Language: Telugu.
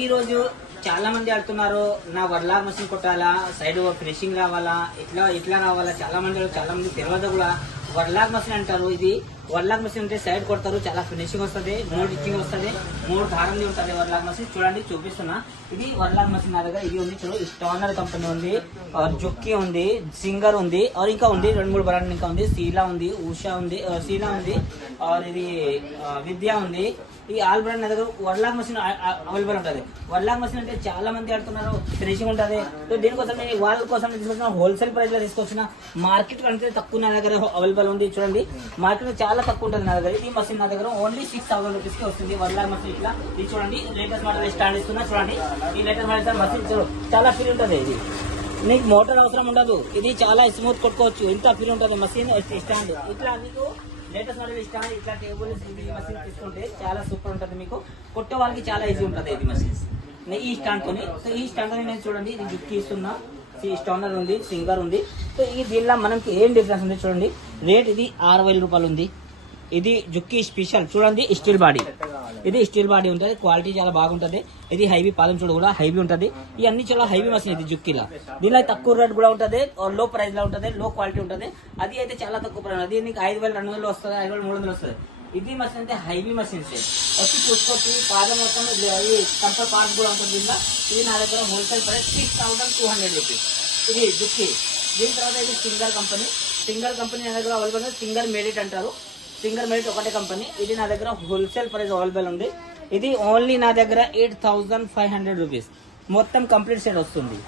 ఈ రోజు చాలా మంది ఆడుతున్నారు. నా వడ్లా మిషన్ కొట్టాలా సైడ్ ఫినిషింగ్ రావాలా ఇట్లా ఇట్లా రావాలా చాలా మంది చాలా మంది తెలియదు కూడా వర్లాగ్ మసీన్ అంటారు. ఇది వర్లాగ్ మసీన్ అంటే సైడ్ కొడతారు. చాలా ఫినిషింగ్ వస్తుంది మూడు ఇచ్చింగ్ వస్తుంది మూడు ధారంది ఉంటుంది వర్లాగ్ మసీన్ చూడండి చూపిస్తున్నా. ఇది వర్లాగ్ మసీన్ దగ్గర ఇది ఉంది. చూడు స్టోనర్ కంపెనీ ఉంది. జుక్కి ఉంది సింగర్ ఉంది ఆర్ ఇంకా ఉంది. రెండు మూడు బ్రాండ్ ఇంకా ఉంది. సీలా ఉంది ఉషా ఉంది సీలా ఉంది ఆర్ ఇది విద్య ఉంది. ఈ ఆల్ బ్రాండ్ దగ్గర వర్లాగ్ మసీన్ అవైలబుల్ ఉంటుంది. వర్లాగ్ మసీన్ అంటే చాలా మంది ఆడుతున్నారు. ఫినిషింగ్ ఉంటుంది. దీనికోసం వాళ్ళ కోసం తీసుకొచ్చిన హోల్సేల్ ప్రైస్లో తీసుకొచ్చిన మార్కెట్ కంటే తక్కువ దగ్గర అవైలబుల్ ఉంది చూడండి. మార్కెట్ చాలా తక్కువ ఉంటుంది నా దగ్గర. ఈ మసీన్ నా దగ్గర ఓన్లీ సిక్స్ థౌసండ్ రూపీస్కి వస్తుంది. వడ్లాక్ మసీన్ ఇట్లా. ఇది చూడండి. లేటెస్ట్ మోడల్ స్టాండ్ ఇస్తున్నా చూడండి. ఈ లేటెస్ట్ మోడల్ మషిన్ చాలా ఫీల్ ఉంటుంది ఇది. నీకు మోటార్ అవసరం ఉండదు. ఇది చాలా స్మూత్ కొట్టుకోవచ్చు. ఎంత ఫీల్ ఉంటుంది మసీన్ స్టాండ్ ఇట్లా మీకు లేటెస్ట్ మోడల్ ఇష్టం ఇట్లా టేబుల్ మసీన్ తీసుకుంటే చాలా సూపర్ ఉంటుంది మీకు. కొట్టే వాళ్ళకి చాలా ఈజీ ఉంటుంది ఇది మసీన్ ఈ స్టాండ్ తోని. సో ఈ స్టాండ్ నేను చూడండి. ఇది గిఫ్ట్ ఇస్తున్నా. స్టోనర్ ఉంది సింగర్ ఉంది. సో ఈ దీనిలో మనకి ఏం డిఫరెన్స్ ఉంది చూడండి. రేట్ ఇది ఆరు వేల రూపాయలు ఉంది. ఇది జుక్కి స్పెషల్. చూడండి స్టీల్ బాడీ. ఇది స్టీల్ బాడీ ఉంటుంది. క్వాలిటీ చాలా బాగుంటది. ఇది హైవీ పాదం చూడు కూడా హైవీ ఉంటది. ఇవన్నీ చాలా హైవీ మషిన్ ఇది జుక్కిలా. దీనిలో తక్కువ రేట్ కూడా ఉంటది. లో ప్రైస్లో ఉంటది. లో క్వాలిటీ ఉంటుంది. అది అయితే చాలా తక్కువ ప్రైస్ అది ఐదు వేలు రెండు వందలు వస్తుంది ఐదు వేల మూడు వందలు వస్తుంది. ఇది మషిన్ అంటే హైవీ మషిన్స్. వచ్చి చూసుకోవచ్చు పాదం మొత్తం ఇది కంపల్ పార్క్ కూడా ఉంటుంది ఇది నా దగ్గర wholesale price six thousand two hundred rupees. ఇది దుక్కి దీని తర్వాత ఇది సింగర్ కంపెనీ. సింగర్ కంపెనీ నా దగ్గర అవైలబుల్ సింగర్ మెడిట్ అంటారు. సింగర్ మెరిట్ ఒకటే కంపెనీ. ఇది నా దగ్గర హోల్సేల్ ప్రైస్ అవైలబుల్ ఉంది. ఇది ఓన్లీ నా దగ్గర eight thousand five hundred rupees. మొత్తం కంప్లీట్ సెట్ వస్తుంది.